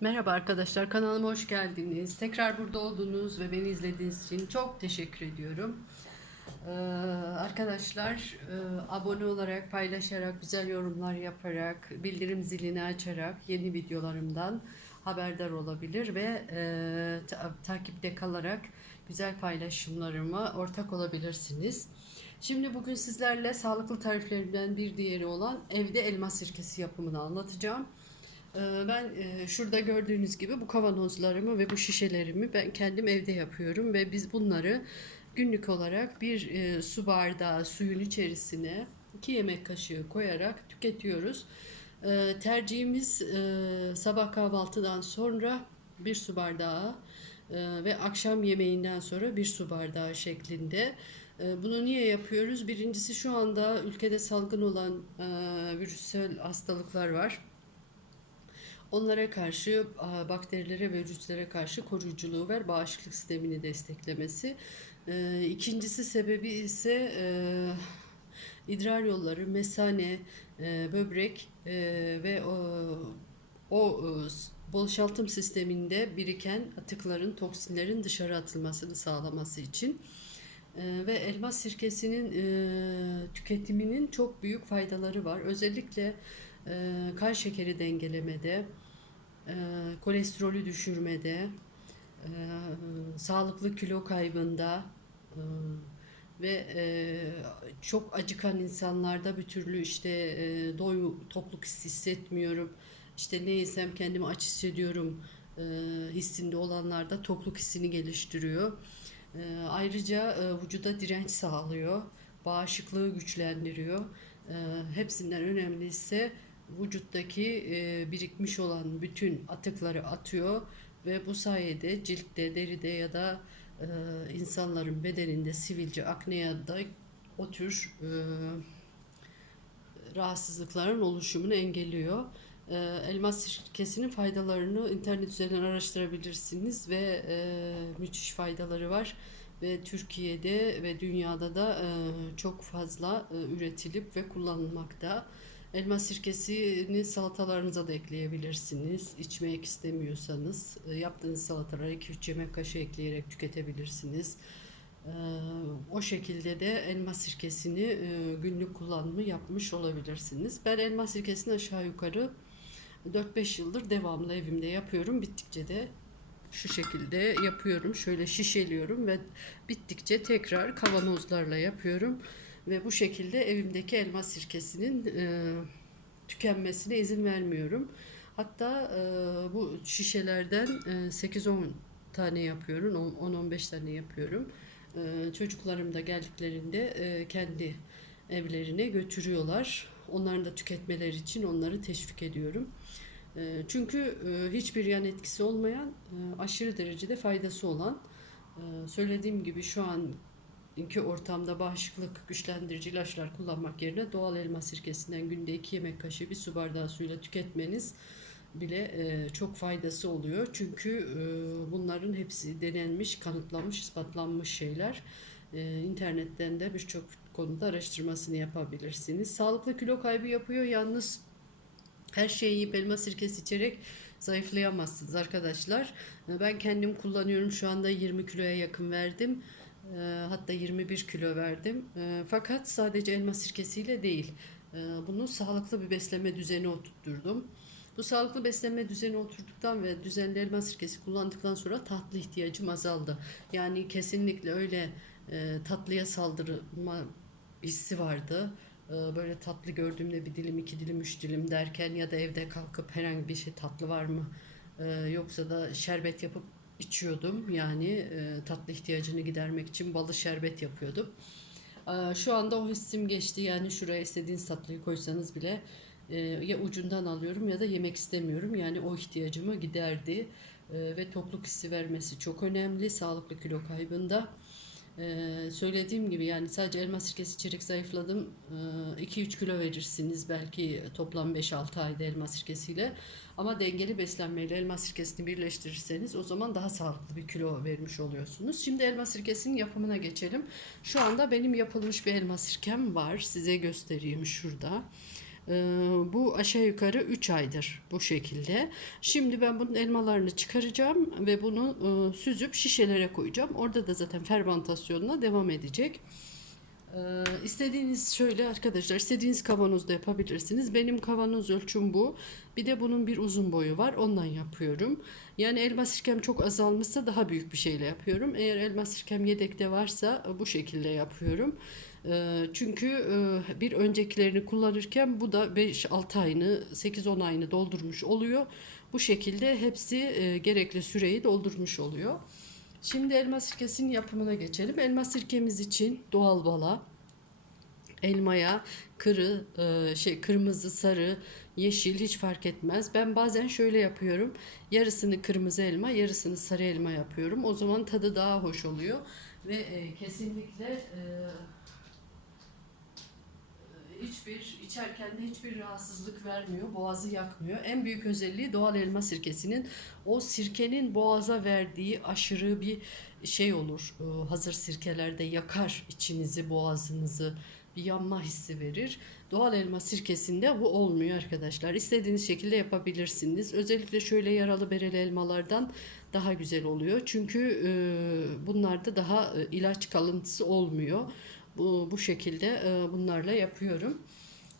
Merhaba arkadaşlar, kanalıma hoş geldiniz. Tekrar burada olduğunuz ve beni izlediğiniz için çok teşekkür ediyorum. Ee, arkadaşlar, e, abone olarak, paylaşarak, güzel yorumlar yaparak, bildirim zilini açarak yeni videolarımdan haberdar olabilir ve e, ta- takipte kalarak güzel paylaşımlarıma ortak olabilirsiniz. Şimdi bugün sizlerle sağlıklı tariflerimden bir diğeri olan evde elma sirkesi yapımını anlatacağım. Ee, Ben e, şurada gördüğünüz gibi bu kavanozlarımı ve bu şişelerimi ben kendim evde yapıyorum ve biz bunları günlük olarak bir e, su bardağı suyun içerisine 2 yemek kaşığı koyarak tüketiyoruz. Ee, Tercihimiz e, sabah kahvaltıdan sonra bir su bardağı ve akşam yemeğinden sonra bir su bardağı şeklinde. E, Bunu niye yapıyoruz? Birincisi şu anda ülkede salgın olan virüsel hastalıklar var. Onlara karşı, bakterilere ve virüslere karşı koruyuculuğu ver, bağışıklık sistemini desteklemesi. Ee, İkincisi sebebi ise e, idrar yolları, mesane, e, böbrek e, ve o, o e, boşaltım sisteminde biriken atıkların, toksinlerin dışarı atılmasını sağlaması için. Ve elma sirkesinin e, tüketiminin çok büyük faydaları var. Özellikle e, kan şekeri dengelemede, e, kolesterolü düşürmede, e, sağlıklı kilo kaybında e, ve çok acıkan insanlarda bir türlü işte e, doy tokluk hissi hissetmiyorum. İşte ne yesem kendimi aç hissediyorum hissinde olanlarda tokluk hissini geliştiriyor. Ayrıca e, vücuda direnç sağlıyor, bağışıklığı güçlendiriyor. E, hepsinden önemlisi vücuttaki e, birikmiş olan bütün atıkları atıyor ve bu sayede ciltte, deride ya da e, insanların bedeninde sivilce, akne ya da o tür e, rahatsızlıkların oluşumunu engelliyor. E, elma sirkesinin faydalarını internet üzerinden araştırabilirsiniz ve müthiş faydaları var ve Türkiye'de ve dünyada da çok fazla üretilip ve kullanılmakta. Elma sirkesini salatalarınıza da ekleyebilirsiniz. İçmek istemiyorsanız e, yaptığınız salatalara 2-3 yemek kaşığı ekleyerek tüketebilirsiniz. E, O şekilde de elma sirkesini e, günlük kullanımı yapmış olabilirsiniz. Ben elma sirkesini aşağı yukarı 4-5 yıldır devamlı evimde yapıyorum. Bittikçe de şu şekilde yapıyorum. Şöyle şişeliyorum ve bittikçe tekrar kavanozlarla yapıyorum. Ve bu şekilde evimdeki elma sirkesinin e, tükenmesine izin vermiyorum. Hatta e, bu şişelerden e, 8-10 tane yapıyorum. 10-15 tane yapıyorum. E, çocuklarım da geldiklerinde e, kendi evlerine götürüyorlar. Onların da tüketmeleri için onları teşvik ediyorum. E, Çünkü e, hiçbir yan etkisi olmayan, e, aşırı derecede faydası olan, e, söylediğim gibi şu anki ortamda bağışıklık güçlendirici ilaçlar kullanmak yerine doğal elma sirkesinden günde 2 yemek kaşığı bir su bardağı suyla tüketmeniz bile e, çok faydası oluyor. Çünkü e, bunların hepsi denenmiş, kanıtlanmış, ispatlanmış şeyler. E, internetten de birçok konuda araştırmasını yapabilirsiniz. Sağlıklı kilo kaybı yapıyor yalnız her şeyi yiyip elma sirkesi içerek zayıflayamazsınız arkadaşlar. E, Ben kendim kullanıyorum. Şu anda 20 kiloya yakın verdim. E, Hatta 21 kilo verdim. E, Fakat sadece elma sirkesiyle değil. E, Bunu sağlıklı bir beslenme düzeni oturtturdum. Bu sağlıklı beslenme düzeni oturduktan ve düzenli elma sirkesi kullandıktan sonra tatlı ihtiyacım azaldı. Yani kesinlikle öyle e, tatlıya saldırma hissi vardı. Ee, Böyle tatlı gördüğümde bir dilim, iki dilim, üç dilim derken ya da evde kalkıp herhangi bir şey tatlı var mı? Ee, Yoksa da şerbet yapıp içiyordum. Yani e, tatlı ihtiyacını gidermek için balı şerbet yapıyordum. Ee, Şu anda o hissim geçti. Yani şuraya istediğiniz tatlıyı koysanız bile e, ya ucundan alıyorum ya da yemek istemiyorum. Yani o ihtiyacımı giderdi. Ee, Ve tokluk hissi vermesi çok önemli sağlıklı kilo kaybında. Ee, söylediğim gibi yani sadece elma sirkesi içerek zayıfladım. Ee, 2-3 kilo verirsiniz belki toplam 5-6 ayda elma sirkesiyle. Ama dengeli beslenmeyle elma sirkesini birleştirirseniz o zaman daha sağlıklı bir kilo vermiş oluyorsunuz. Şimdi elma sirkesinin yapımına geçelim. Şu anda benim yapılmış bir elma sirkem var. Size göstereyim şurada. Ee, bu aşağı yukarı 3 aydır bu şekilde. Şimdi ben bunun elmalarını çıkaracağım ve bunu e, süzüp şişelere koyacağım. Orada da zaten fermentasyonuna devam edecek. Ee, istediğiniz şöyle arkadaşlar istediğiniz kavanozda yapabilirsiniz. Benim kavanoz ölçüm bu. Bir de bunun bir uzun boyu var. Ondan yapıyorum. Yani elma sirkem çok azalmışsa daha büyük bir şeyle yapıyorum. Eğer elma sirkem yedekte varsa bu şekilde yapıyorum. Ee, çünkü e, bir öncekilerini kullanırken bu da 5-6 ayını 8-10 ayını doldurmuş oluyor. Bu şekilde hepsi e, gerekli süreyi doldurmuş oluyor. Şimdi elma sirkesinin yapımına geçelim. Elma sirkemiz için doğal bala, elmaya kırı, e, şey kırmızı, sarı, yeşil hiç fark etmez. Ben bazen şöyle yapıyorum. Yarısını kırmızı elma, yarısını sarı elma yapıyorum. O zaman tadı daha hoş oluyor ve kesinlikle hiçbir içerken de hiçbir rahatsızlık vermiyor, boğazı yakmıyor. En büyük özelliği doğal elma sirkesinin o sirkenin boğaza verdiği aşırı bir şey olur. Ee, Hazır sirkelerde yakar içinizi, boğazınızı bir yanma hissi verir. Doğal elma sirkesinde bu olmuyor arkadaşlar. İstediğiniz şekilde yapabilirsiniz. Özellikle şöyle yaralı bereli elmalardan daha güzel oluyor. Çünkü e, bunlarda daha e, ilaç kalıntısı olmuyor. Bu, bu şekilde e, bunlarla yapıyorum.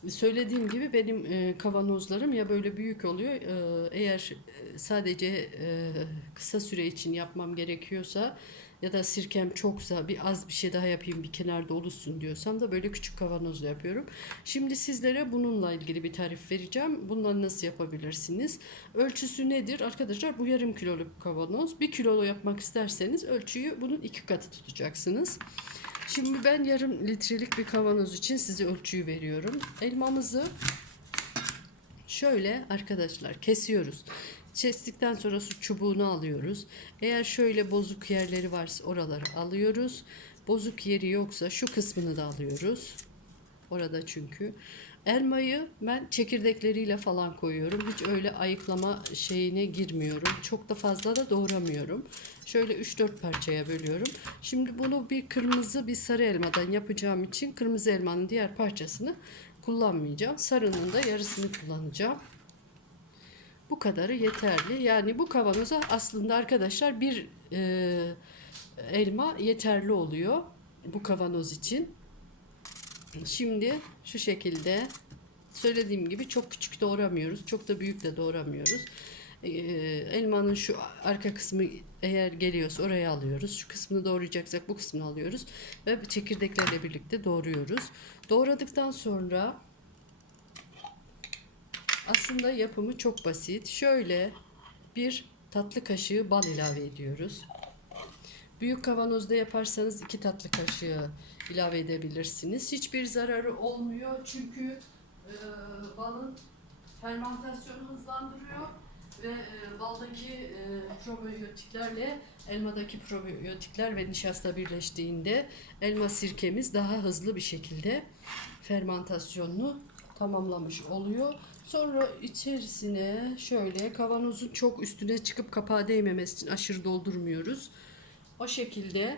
Söylediğim gibi benim e, kavanozlarım ya böyle büyük oluyor. e, eğer e, sadece e, kısa süre için yapmam gerekiyorsa ya da sirkem çoksa bir az bir şey daha yapayım bir kenarda oluşsun diyorsam da böyle küçük kavanozla yapıyorum. Şimdi sizlere bununla ilgili bir tarif vereceğim. Bundan nasıl yapabilirsiniz? Ölçüsü nedir? Arkadaşlar bu yarım kiloluk kavanoz. Bir kilolu yapmak isterseniz ölçüyü bunun iki katı tutacaksınız. Şimdi ben yarım litrelik bir kavanoz için size ölçüyü veriyorum. Elmamızı şöyle arkadaşlar kesiyoruz. Kestikten sonra su çubuğunu alıyoruz. Eğer şöyle bozuk yerleri varsa oraları alıyoruz. Bozuk yeri yoksa şu kısmını da alıyoruz. Orada çünkü. Elmayı ben çekirdekleriyle falan koyuyorum. Hiç öyle ayıklama şeyine girmiyorum. Çok da fazla da doğramıyorum. Şöyle 3-4 parçaya bölüyorum. Şimdi bunu bir kırmızı bir sarı elmadan yapacağım için kırmızı elmanın diğer parçasını kullanmayacağım. Sarının da yarısını kullanacağım. Bu kadarı yeterli. Yani bu kavanoza aslında arkadaşlar bir e, elma yeterli oluyor bu kavanoz için. Şimdi şu şekilde söylediğim gibi çok küçük doğramıyoruz. Çok da büyük de doğramıyoruz. Ee, elmanın şu arka kısmı eğer geliyorsa oraya alıyoruz. Şu kısmını doğrayacaksak bu kısmını alıyoruz. Ve çekirdeklerle birlikte doğruyoruz. Doğradıktan sonra aslında yapımı çok basit. Şöyle bir tatlı kaşığı bal ilave ediyoruz. Büyük kavanozda yaparsanız iki tatlı kaşığı ilave edebilirsiniz. Hiçbir zararı olmuyor çünkü e, balın fermentasyonu hızlandırıyor ve e, baldaki e, probiyotiklerle elmadaki probiyotikler ve nişasta birleştiğinde elma sirkemiz daha hızlı bir şekilde fermentasyonunu tamamlamış oluyor. Sonra içerisine şöyle kavanozun çok üstüne çıkıp kapağı değmemesi için aşırı doldurmuyoruz. O şekilde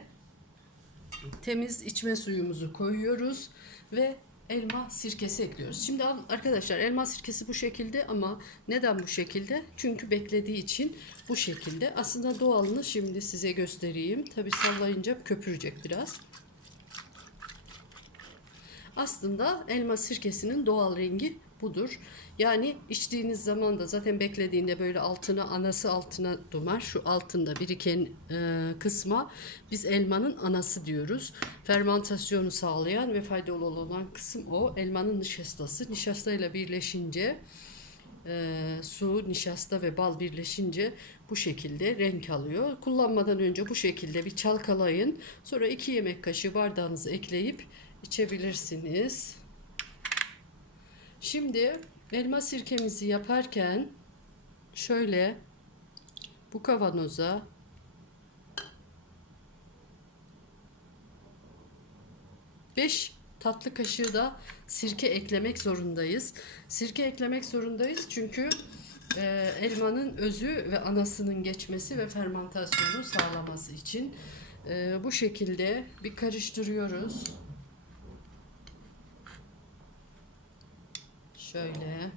temiz içme suyumuzu koyuyoruz ve elma sirkesi ekliyoruz. Şimdi arkadaşlar elma sirkesi bu şekilde ama neden bu şekilde? Çünkü beklediği için bu şekilde. Aslında doğalını şimdi size göstereyim. Tabi sallayınca köpürecek biraz. Aslında elma sirkesinin doğal rengi budur. Yani içtiğiniz zaman da zaten beklediğinde böyle altına anası altına dumar. Şu altında biriken e, kısma biz elmanın anası diyoruz. Fermentasyonu sağlayan ve faydalı olan kısım o. Elmanın nişastası. Nişastayla birleşince e, su, nişasta ve bal birleşince bu şekilde renk alıyor. Kullanmadan önce bu şekilde bir çalkalayın. Sonra 2 yemek kaşığı bardağınızı ekleyip içebilirsiniz. Şimdi elma sirkemizi yaparken şöyle bu kavanoza beş tatlı kaşığı da sirke eklemek zorundayız. Sirke eklemek zorundayız çünkü e, elmanın özü ve anasının geçmesi ve fermentasyonu sağlaması için E, bu şekilde bir karıştırıyoruz. Şöyle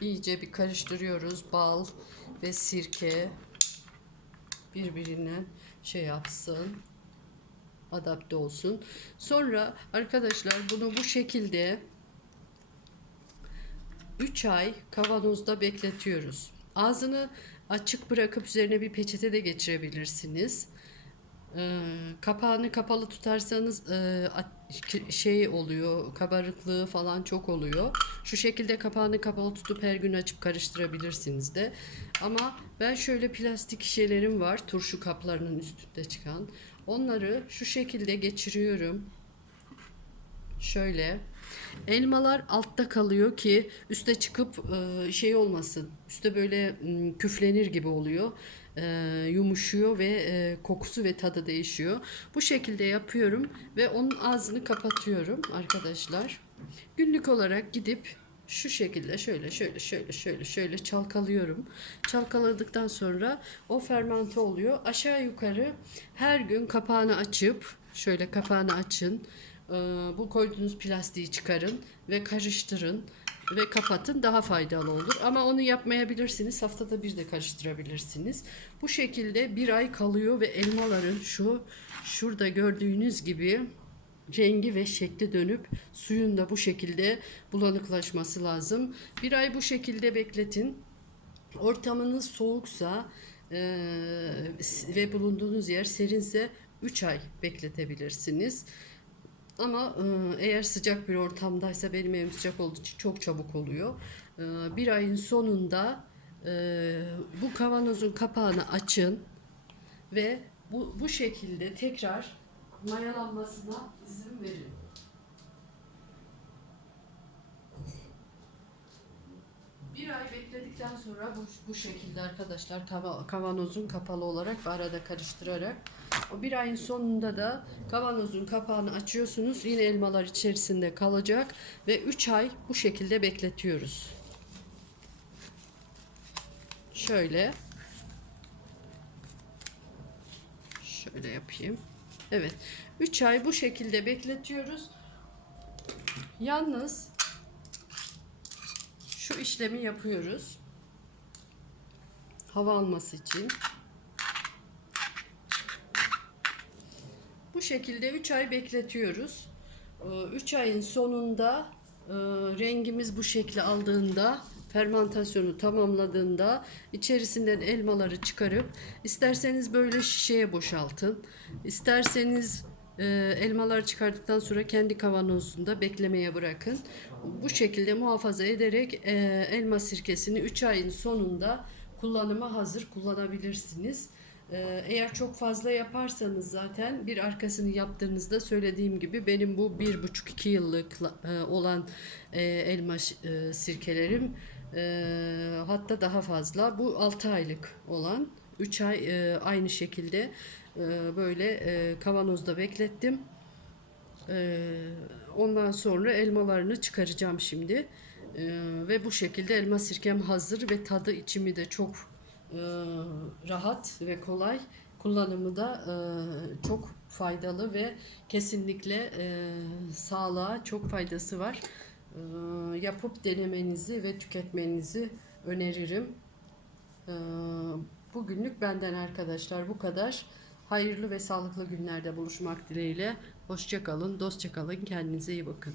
iyice bir karıştırıyoruz. Bal ve sirke birbirine şey yapsın. Adapte olsun. Sonra arkadaşlar bunu bu şekilde 3 ay kavanozda bekletiyoruz. Ağzını açık bırakıp üzerine bir peçete de geçirebilirsiniz. Ee, kapağını kapalı tutarsanız e, şey oluyor, kabarıklığı falan çok oluyor. Şu şekilde kapağını kapalı tutup her gün açıp karıştırabilirsiniz de. Ama ben şöyle plastik şişelerim var, turşu kaplarının üstünde çıkan. Onları şu şekilde geçiriyorum. Şöyle. Elmalar altta kalıyor ki üste çıkıp e, şey olmasın. Üste böyle küflenir gibi oluyor. E, yumuşuyor ve e, kokusu ve tadı değişiyor. Bu şekilde yapıyorum ve onun ağzını kapatıyorum arkadaşlar. Günlük olarak gidip şu şekilde şöyle şöyle şöyle şöyle şöyle çalkalıyorum. Çalkaladıktan sonra o fermente oluyor. Aşağı yukarı her gün kapağını açıp şöyle kapağını açın. Ee, Bu koyduğunuz plastiği çıkarın ve karıştırın ve kapatın daha faydalı olur. Ama onu yapmayabilirsiniz. Haftada bir de karıştırabilirsiniz. Bu şekilde bir ay kalıyor ve elmaların şu şurada gördüğünüz gibi rengi ve şekli dönüp suyun da bu şekilde bulanıklaşması lazım. Bir ay bu şekilde bekletin. Ortamınız soğuksa eee, ve bulunduğunuz yer serinse 3 ay bekletebilirsiniz. Ama e, eğer sıcak bir ortamdaysa benim evim sıcak olduğu için çok çabuk oluyor. Bir ayın sonunda bu kavanozun kapağını açın ve bu, bu şekilde tekrar mayalanmasına izin verin. Bir ay bekledikten sonra bu, bu şekilde arkadaşlar kava- kavanozun kapalı olarak ve arada karıştırarak o bir ayın sonunda da kavanozun kapağını açıyorsunuz. Yine elmalar içerisinde kalacak ve 3 ay bu şekilde bekletiyoruz. Şöyle. Şöyle yapayım. Evet. 3 ay bu şekilde bekletiyoruz. Yalnız şu işlemi yapıyoruz. Hava alması için. Bu şekilde 3 ay bekletiyoruz. 3 ayın sonunda e, rengimiz bu şekli aldığında fermentasyonu tamamladığında içerisinden elmaları çıkarıp isterseniz böyle şişeye boşaltın. İsterseniz e, elmaları çıkardıktan sonra kendi kavanozunda beklemeye bırakın. Bu şekilde muhafaza ederek e, elma sirkesini 3 ayın sonunda kullanıma hazır kullanabilirsiniz. Ee, Eğer çok fazla yaparsanız zaten bir arkasını yaptığınızda söylediğim gibi benim bu bir buçuk iki yıllık e, olan e, elma sirkelerim hatta daha fazla bu 6 aylık olan 3 ay aynı şekilde e, böyle e, kavanozda beklettim. E, Ondan sonra elmalarını çıkaracağım şimdi. E, Ve bu şekilde elma sirkem hazır ve tadı içimi de çok e, rahat ve kolay. Kullanımı da e, çok faydalı ve kesinlikle sağlığa çok faydası var. Yapıp denemenizi ve tüketmenizi öneririm. Bugünlük benden arkadaşlar bu kadar. Hayırlı ve sağlıklı günlerde buluşmak dileğiyle. Hoşça kalın, dostça kalın, kendinize iyi bakın.